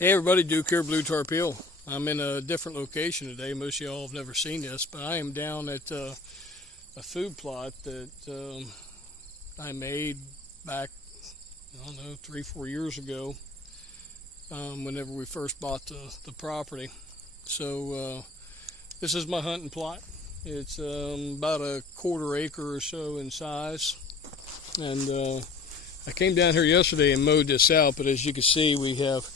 Hey everybody, Duke here, Blue Tarpeel. I'm in a different location today. Most of y'all have never seen this, but I am down at a food plot that I made back, I don't know, 3-4 years ago, whenever we first bought the property. So this is my hunting plot. It's about a quarter acre or so in size, and I came down here yesterday and mowed this out, but as you can see, we have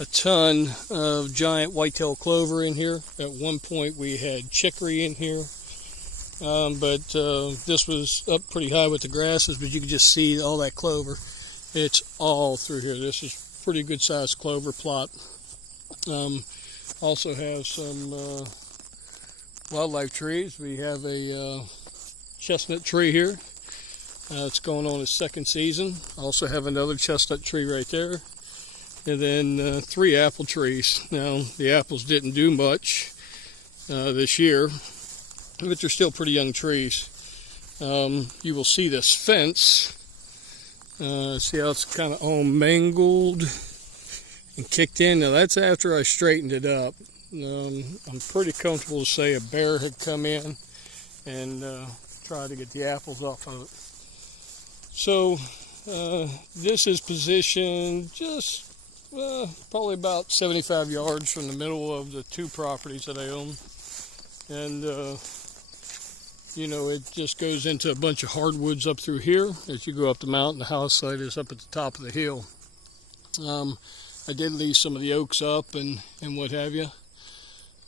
a ton of giant whitetail clover in here. At one point we had chicory in here, but this was up pretty high with the grasses, but you can just see all that clover. It's all through here. This is pretty good sized clover plot. Also have some wildlife trees. We have a chestnut tree here. It's going on its second season. Also have another chestnut tree right there. And then 3 apple trees. Now, the apples didn't do much this year, but they're still pretty young trees. You will see this fence. See how it's kind of all mangled and kicked in. Now, that's after I straightened it up. I'm pretty comfortable to say a bear had come in and tried to get the apples off of it. So, this is positioned just probably about 75 yards from the middle of the 2 properties that I own. And, you know, it just goes into a bunch of hardwoods up through here. As you go up the mountain, the house site is up at the top of the hill. I did leave some of the oaks up and what have you.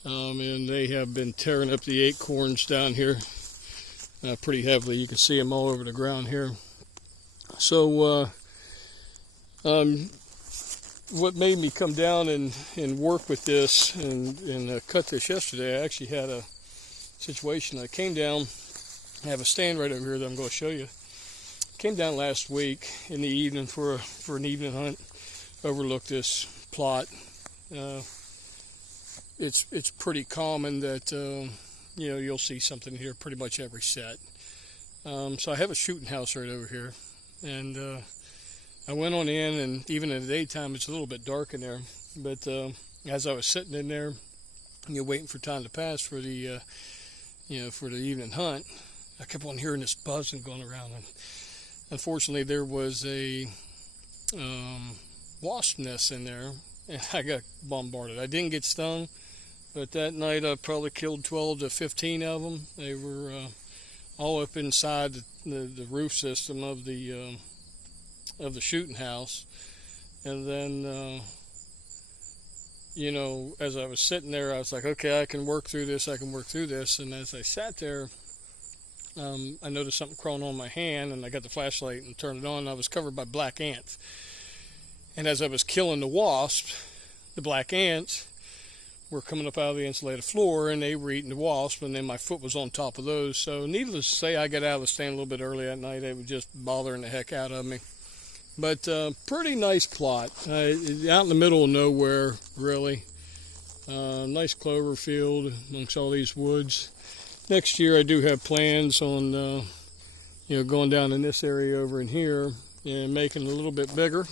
And they have been tearing up the acorns down here pretty heavily. You can see them all over the ground here. So, what made me come down and work with this and cut this yesterday, I actually had a situation. I came down, I have a stand right over here that I'm going to show you. Came down last week in the evening for an evening hunt, overlooked this plot. It's pretty common that you know, you'll see something here pretty much every set. So I have a shooting house right over here, and I went on in, and even in the daytime it's a little bit dark in there, but as I was sitting in there, you know, waiting for time to pass for the you know, for the evening hunt, I kept on hearing this buzzing going around, and unfortunately there was a wasp nest in there, and I got bombarded. I didn't get stung, but that night I probably killed 12 to 15 of them. They were all up inside the roof system of the shooting house. And then you know, as I was sitting there, I was like, okay, I can work through this, and as I sat there, I noticed something crawling on my hand, and I got the flashlight and turned it on, and I was covered by black ants. And as I was killing the wasps, the black ants were coming up out of the insulated floor, and they were eating the wasp, and then my foot was on top of those. So needless to say, I got out of the stand a little bit early that night. It was just bothering the heck out of me. But pretty nice plot, out in the middle of nowhere, really. Nice clover field amongst all these woods. Next year I do have plans on you know, going down in this area over in here and making it a little bit bigger,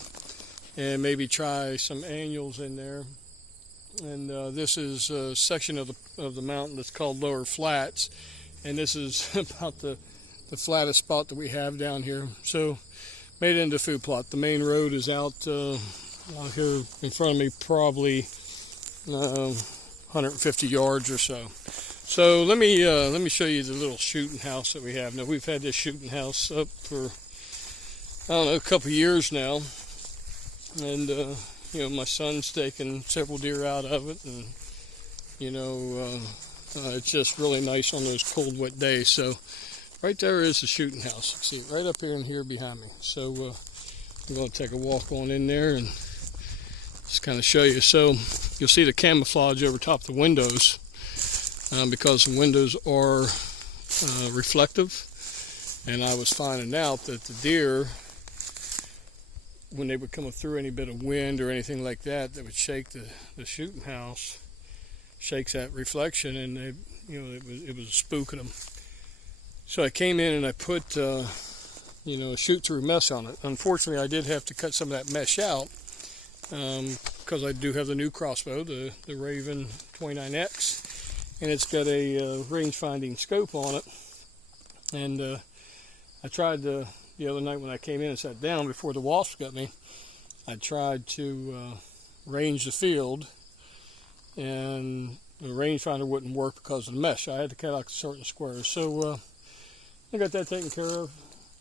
and maybe try some annuals in there. And this is a section of the mountain that's called Lower Flats, and this is about the flattest spot that we have down here. So made it into a food plot. The main road is out here in front of me, probably 150 yards or so. So let me show you the little shooting house that we have. Now, we've had this shooting house up for, I don't know, a couple of years now, and you know, my son's taken several deer out of it, and you know, it's just really nice on those cold, wet days. So right there is the shooting house. See it right up here and here behind me. So I'm going to take a walk on in there and just kind of show you. So you'll see the camouflage over top of the windows, because the windows are reflective. And I was finding out that the deer, when they would come through any bit of wind or anything like that, that would shake the shooting house, shakes that reflection, and they, you know, it was spooking them. So I came in and I put you know, a shoot-through mesh on it. Unfortunately, I did have to cut some of that mesh out because I do have the new crossbow, the Raven 29X, and it's got a range-finding scope on it. And I tried the other night when I came in and sat down before the wasps got me. I tried to range the field, and the rangefinder wouldn't work because of the mesh. I had to cut out certain squares. So I got that taken care of,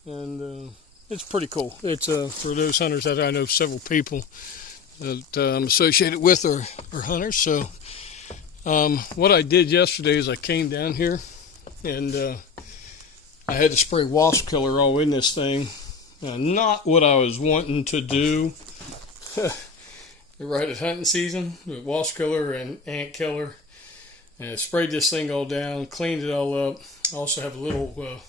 and it's pretty cool. It's for those hunters that I know, several people that I'm associated with are hunters. So what I did yesterday is I came down here, and I had to spray wasp killer all in this thing. Not what I was wanting to do right at hunting season, with wasp killer and ant killer. And I sprayed this thing all down, cleaned it all up. I also have a little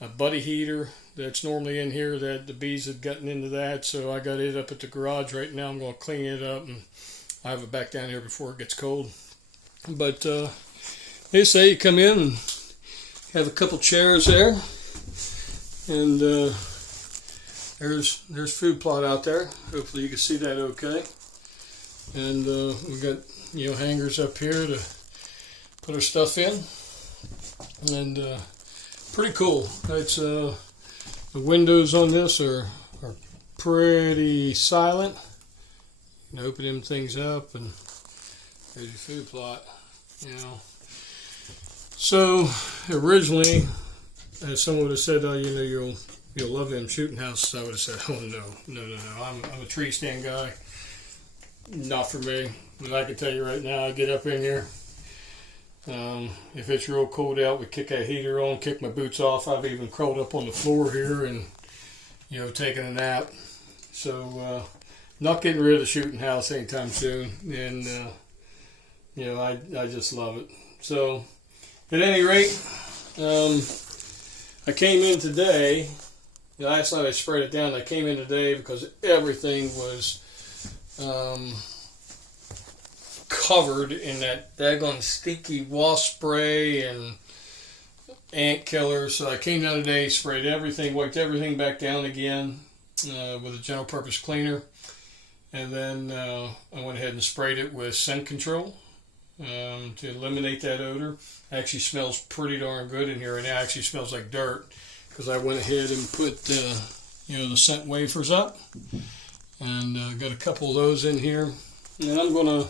a buddy heater that's normally in here that the bees had gotten into that, so I got it up at the garage right now. I'm going to clean it up, and I have it back down here before it gets cold. But they say you come in and have a couple chairs there, and there's food plot out there. Hopefully you can see that okay. And we got hangers up here to put our stuff in, and pretty cool. It's the windows on this are pretty silent. You can open them things up, and there's your food plot. So originally, as someone would have said, "Oh, you'll love them shooting houses," I would have said, "Oh no. I'm a tree stand guy. Not for me." But I can tell you right now, I get up in here. If it's real cold out, we kick that heater on, kick my boots off. I've even crawled up on the floor here and taking a nap. So not getting rid of the shooting house anytime soon. And I just love it. So at any rate, I came in today. Last night I sprayed it down. I came in today because everything was covered in that daggone stinky wasp spray and ant killer. So I came down today, sprayed everything, wiped everything back down again with a general purpose cleaner, and then I went ahead and sprayed it with scent control to eliminate that odor. It actually smells pretty darn good in here, and it actually smells like dirt because I went ahead and put the scent wafers up, and got a couple of those in here. And I'm going to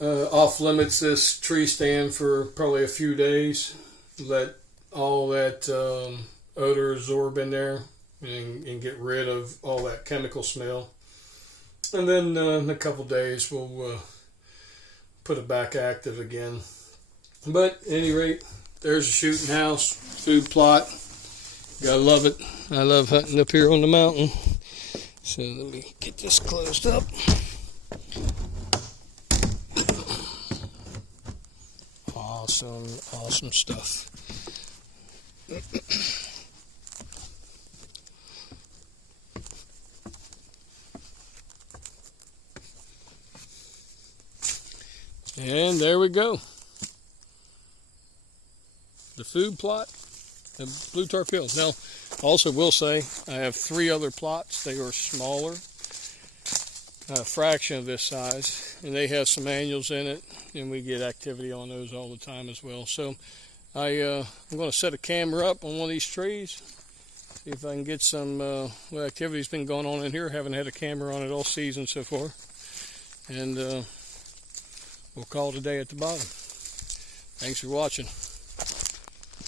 off limits this tree stand for probably a few days. Let all that odor absorb in there and get rid of all that chemical smell. And then in a couple days we'll put it back active again. But at any rate, there's a shooting house, food plot. Gotta love it. I love hunting up here on the mountain. So let me get this closed up. Awesome stuff. And there we go. The food plot, the blue tarp hills. Now, also will say I have 3 other plots. They are smaller, a fraction of this size, and they have some annuals in it, and we get activity on those all the time as well. So I'm going to set a camera up on one of these trees, see if I can get some what activity's been going on in here. Haven't had a camera on it all season so far, and we'll call it a day at the bottom. Thanks for watching.